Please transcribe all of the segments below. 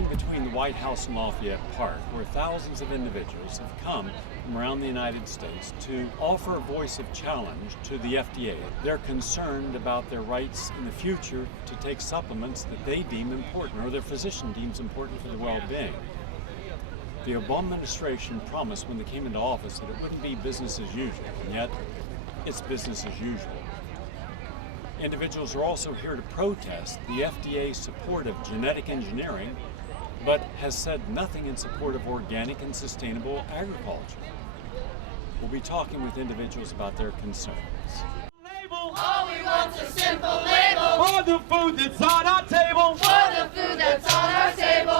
standing between the White House and Lafayette Park, where thousands of individuals have come from around the United States to offer a voice of challenge to the FDA. They're concerned about their rights in the future to take supplements that they deem important, or their physician deems important for their well-being. The Obama administration promised when they came into office that it wouldn't be business as usual, and yet it's business as usual. Individuals are also here to protest the FDA's support of genetic engineering, but has said nothing in support of organic and sustainable agriculture. We'll be talking with individuals about their concerns. All we want's a simple label for the food that's on our table. For the food that's on our table.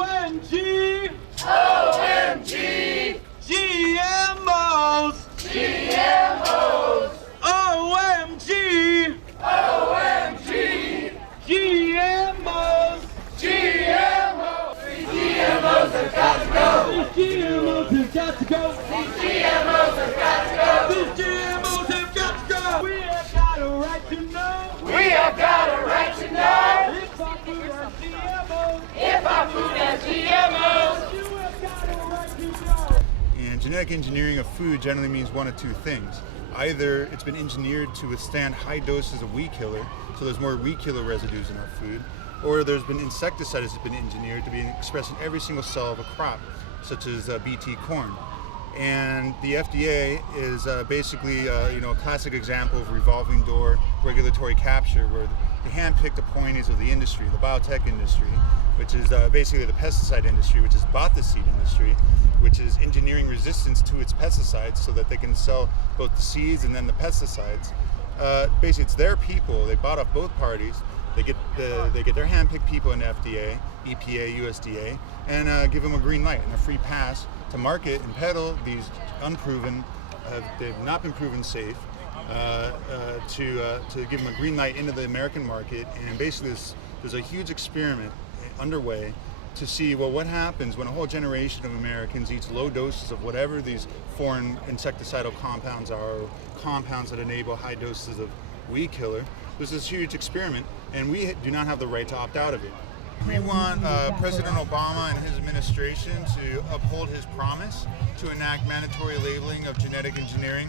OMG! OMG! GMOs! GMOs! OMG! OMG! GMOs! GMOs! These GMOs have got to go! These GMOs have got to go! These GMOs have got to go! These GMOs have got to go! We have got a right to know! We have got a right to know! If our food has GMOs! If our food has GMOs! You have got a right to know! And genetic engineering of food generally means one of two things. Either it's been engineered to withstand high doses of weed killer, so there's more weed killer residues in our food, or there's been insecticide that's been engineered to be expressed in every single cell of a crop, such as BT corn. And the FDA is basically a classic example of revolving door regulatory capture, where they handpick the appointees of the industry, the biotech industry, which is basically the pesticide industry, which has bought the seed industry, which is engineering resistance to its pesticides so that they can sell both the seeds and then the pesticides. Basically, it's their people. They bought off both parties. They get their hand-picked people in FDA, EPA, USDA, and give them a green light and a free pass to market and peddle these unproven, they've not been proven safe, to give them a green light into the American market. And basically, there's a huge experiment underway to see, well, what happens when a whole generation of Americans eats low doses of whatever these foreign insecticidal compounds are, or compounds that enable high doses of weed killer. There's this huge experiment, and we do not have the right to opt out of it. We want President Obama and his administration to uphold his promise to enact mandatory labeling of genetic engineering.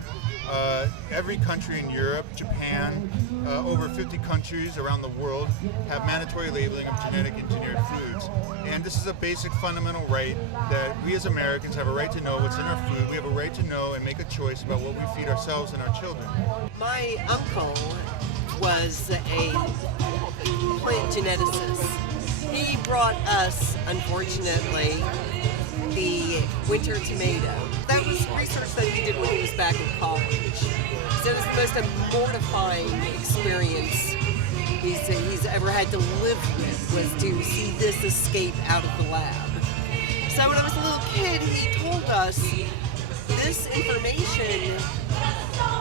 Every country in Europe, Japan, over 50 countries around the world have mandatory labeling of genetic engineered foods. And this is a basic fundamental right that we as Americans have a right to know what's in our food. We have a right to know and make a choice about what we feed ourselves and our children. My uncle was a plant geneticist. He brought us, unfortunately, the winter tomato. That was research that he did when he was back in college. So it was the most mortifying experience he's ever had to live with, was to see this escape out of the lab. So when I was a little kid, he told us this information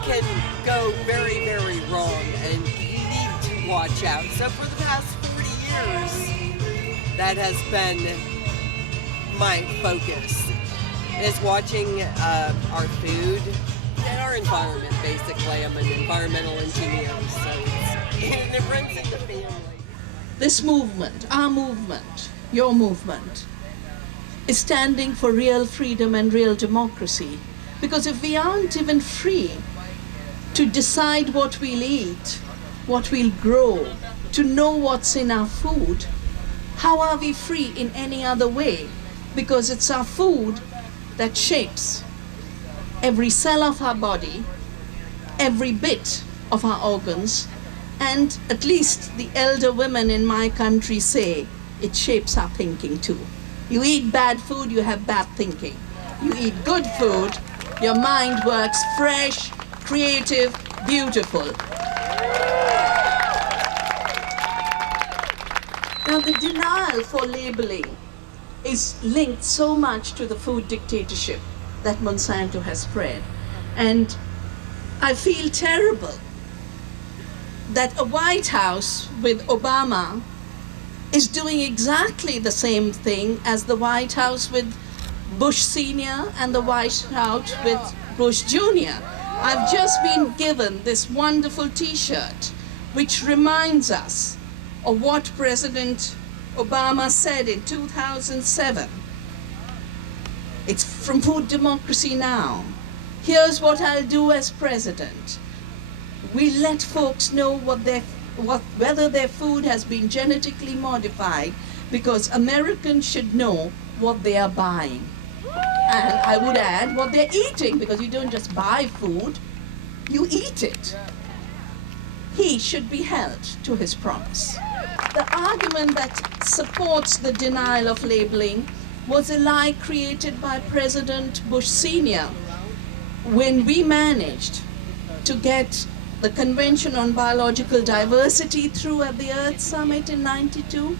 can go very, very wrong, and you need to watch out. So for the past 40 years, that has been my focus, is watching our food and our environment, basically. I'm an environmental engineer, so it runs in the family. This movement, our movement, your movement, is standing for real freedom and real democracy. Because if we aren't even free to decide what we'll eat, what we'll grow, to know what's in our food, how are we free in any other way? Because it's our food that shapes every cell of our body, every bit of our organs, and at least the elder women in my country say it shapes our thinking too. You eat bad food, you have bad thinking. You eat good food, your mind works fresh, creative, beautiful. Now, the denial for labeling is linked so much to the food dictatorship that Monsanto has spread. And I feel terrible that a White House with Obama is doing exactly the same thing as the White House with Bush Sr. and the White House with Bush Jr. I've just been given this wonderful T-shirt which reminds us of what President Obama said in 2007, it's from Food Democracy Now! Here's what I'll do as president. We let folks know whether their food has been genetically modified, because Americans should know what they are buying. And I would add what they're eating, because you don't just buy food, you eat it. He should be held to his promise. The argument that supports the denial of labeling was a lie created by President Bush Sr. when we managed to get the Convention on Biological Diversity through at the Earth Summit in '92,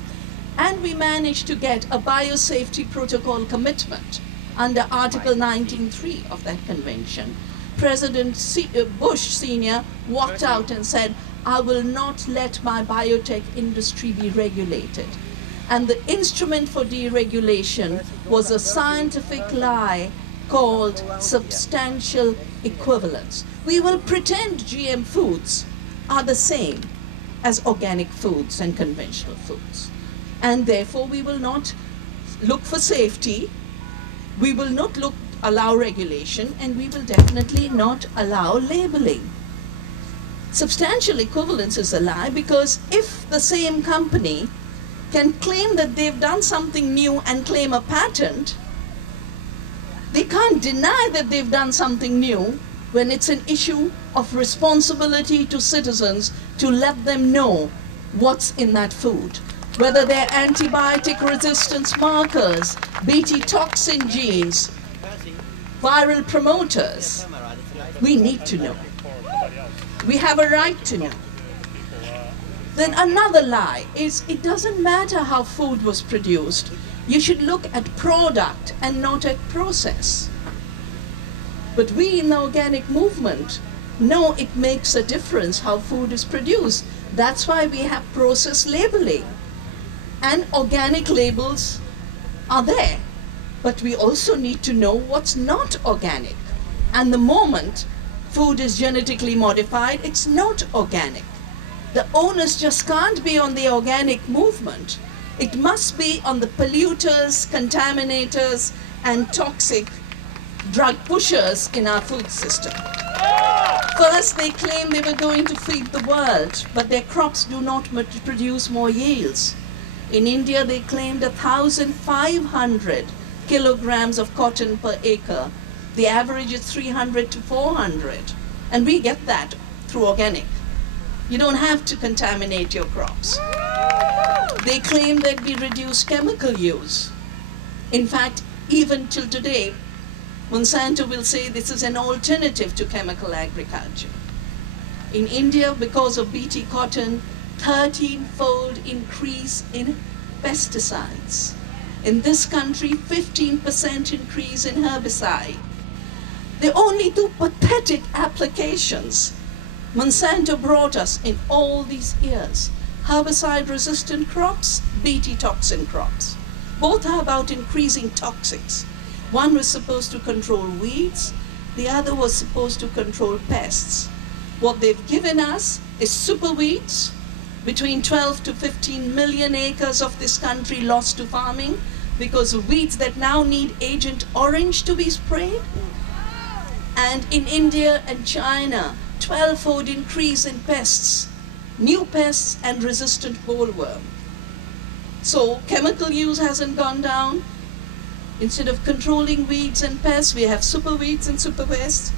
and we managed to get a biosafety protocol commitment under Article 19.3 of that convention. President Bush Sr. walked out and said, I will not let my biotech industry be regulated. And the instrument for deregulation was a scientific lie called substantial equivalence. We will pretend GM foods are the same as organic foods and conventional foods. And therefore we will not look for safety, we will not allow regulation, and we will definitely not allow labeling. Substantial equivalence is a lie, because if the same company can claim that they've done something new and claim a patent, they can't deny that they've done something new when it's an issue of responsibility to citizens to let them know what's in that food. Whether they're antibiotic resistance markers, Bt toxin genes, viral promoters, we need to know. We have a right to know. Then another lie is it doesn't matter how food was produced. You should look at product and not at process. But we in the organic movement know it makes a difference how food is produced. That's why we have process labeling. And organic labels are there. But we also need to know what's not organic. And the moment food is genetically modified, it's not organic. The onus just can't be on the organic movement. It must be on the polluters, contaminators, and toxic drug pushers in our food system. First, they claim they were going to feed the world, but their crops do not produce more yields. In India, they claimed 1,500 kilograms of cotton per acre. The average is 300 to 400. And we get that through organic. You don't have to contaminate your crops. They claim that we reduce chemical use. In fact, even till today, Monsanto will say this is an alternative to chemical agriculture. In India, because of Bt cotton, 13-fold increase in pesticides. In this country, 15% increase in herbicide. The only two pathetic applications Monsanto brought us in all these years: herbicide-resistant crops, Bt toxin crops. Both are about increasing toxics. One was supposed to control weeds, the other was supposed to control pests. What they've given us is super weeds, between 12 to 15 million acres of this country lost to farming because of weeds that now need Agent Orange to be sprayed. And in India and China, 12-fold increase in pests, new pests and resistant bollworm. So chemical use hasn't gone down. Instead of controlling weeds and pests, we have super weeds and super pests.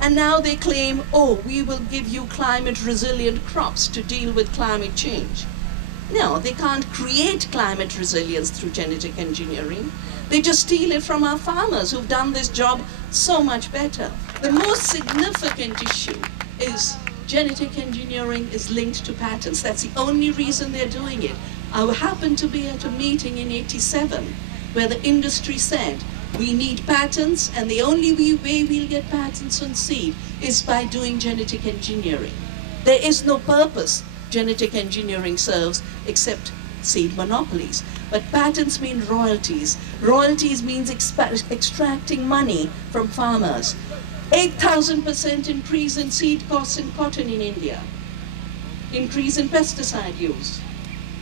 And now they claim, oh, we will give you climate resilient crops to deal with climate change. No, they can't create climate resilience through genetic engineering. They just steal it from our farmers who've done this job so much better. The most significant issue is genetic engineering is linked to patents. That's the only reason they're doing it. I happened to be at a meeting in '87 where the industry said, we need patents, and the only way we'll get patents on seed is by doing genetic engineering. There is no purpose genetic engineering serves except seed monopolies. But patents mean royalties. Royalties means extracting money from farmers. 8,000% increase in seed costs in cotton in India. Increase in pesticide use.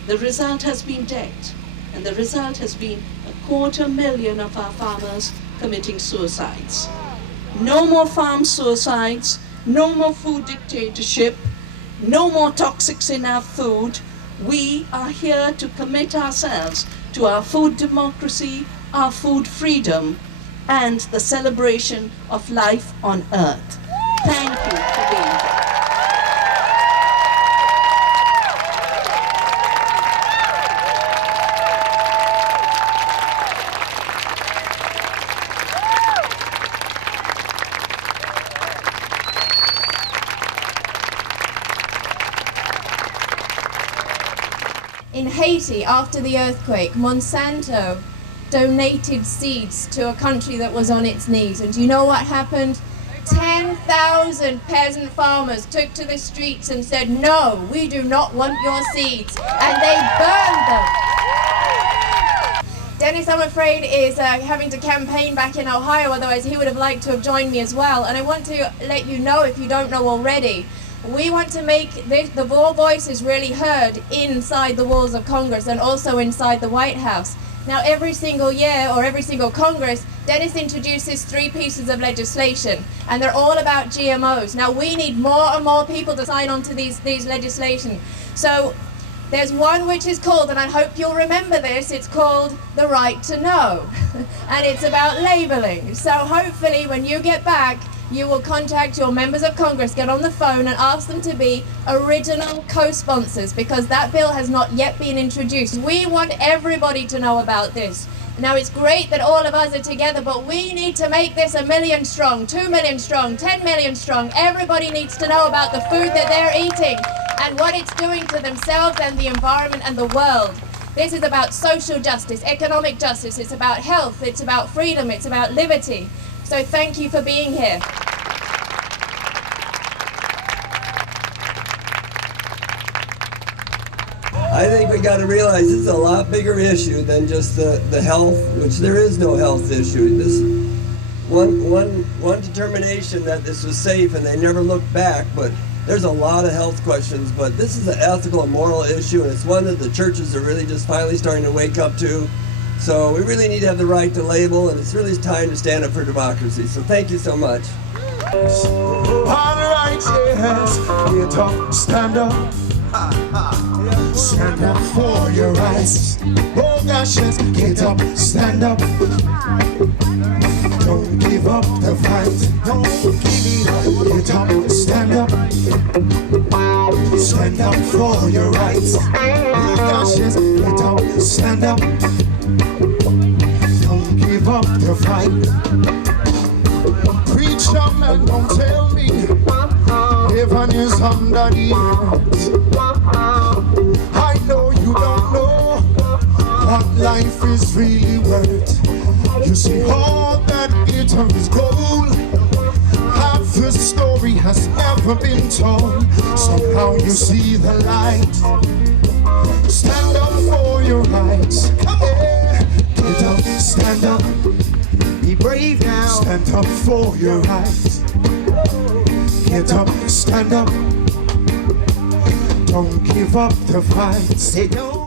The result has been death, and the result has been 250,000 of our farmers committing suicides. No more farm suicides, no more food dictatorship, no more toxics in our food. We are here to commit ourselves to our food democracy, our food freedom, and the celebration of life on earth. Thank you for being here. In Haiti, after the earthquake, Monsanto donated seeds to a country that was on its knees. And do you know what happened? 10,000 peasant farmers took to the streets and said, no, we do not want your seeds. And they burned them. Dennis, I'm afraid, is having to campaign back in Ohio, otherwise he would have liked to have joined me as well. And I want to let you know, if you don't know already, we want to make the voices really heard inside the walls of Congress and also inside the White House. Now, every single year or every single Congress, Dennis introduces 3 pieces of legislation, and they're all about GMOs. Now, we need more and more people to sign on to these legislation. So there's one which is called, and I hope you'll remember this, it's called the Right to Know. And it's about labeling. So hopefully when you get back, you will contact your members of Congress, get on the phone and ask them to be original co-sponsors, because that bill has not yet been introduced. We want everybody to know about this. Now, it's great that all of us are together, but we need to make this 1 million strong, 2 million strong, 10 million strong. Everybody needs to know about the food that they're eating and what it's doing to themselves and the environment and the world. This is about social justice, economic justice, it's about health, it's about freedom, it's about liberty. So thank you for being here. I think we got to realize this is a lot bigger issue than just the health, which there is no health issue. This one determination that this was safe, and they never looked back, but there's a lot of health questions, but this is an ethical and moral issue, and it's one that the churches are really just finally starting to wake up to. So we really need to have the right to label, and it's really time to stand up for democracy. So thank you so much. All right, yes, get up, stand up. Stand up for your rights. Oh gosh, yes, get up, stand up. Don't give up the fight. Don't give it up. Get up, stand up. Stand up for your rights. Oh gosh, yes, get up, stand up. Don't give up the fight. Preacher man, don't tell me heaven is under the earth. I know you don't know what life is really worth. You see, all that glitters gold, half the story has never been told. Somehow you see the light. Stand up for your rights. Come on. Get up, stand up. Be brave now. Stand up for your rights. Get up, stand up. Don't give up the fight. Say don't.